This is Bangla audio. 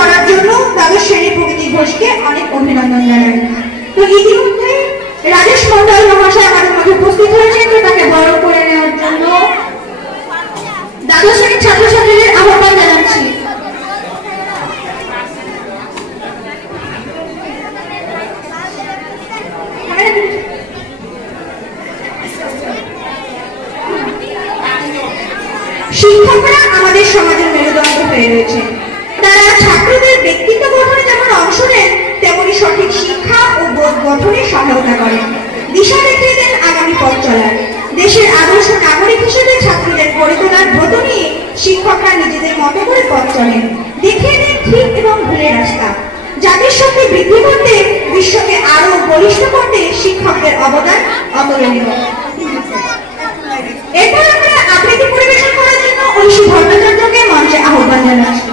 করার জন্য দ্বাদশ শ্রেণী প্রকৃতি ঘোষকে অনেক অভিনন্দন জানাই। তো ইতিমধ্যে রাজেশ মন্ডল মহাশয় আমাদের মধ্যে উপস্থিত হয়েছেন, তো তাকে বরণ করে নেওয়ার জন্য দ্বাদশ শ্রেণীর ছাত্রছাত্রীদের আহ্বান জানাচ্ছি। শিক্ষকরা আমাদের সমাজের মেরুদণ্ড হয়ে রয়েছে। তারা ছাত্রদের ব্যক্তিত্ব গঠনে যেমন অংশ নেন, তেমনি সঠিক শিক্ষা ও বোধ গঠনে সহায়তা করেন, দিশা দেখিয়ে দেন আগামী পথ চলার। দেশের আদর্শ নাগরিক হিসেবে ছাত্রদের গড়ে তোলার ব্রত নিয়ে শিক্ষকরা নিজেদের মতো করে পথ চলেন, দেখিয়ে দেন ঠিক এবং ভুলের রাস্তা। জাতির শক্তি বৃদ্ধি করতে, বিশ্বকে আরো বলিষ্ঠ করতে শিক্ষকদের অবদান অতুলনীয়। এরপর আমরা আবৃত্তি পরিবেশন করার জন্য ঐশী ভট্টাচার্যকে মঞ্চে আহ্বান জানাচ্ছি।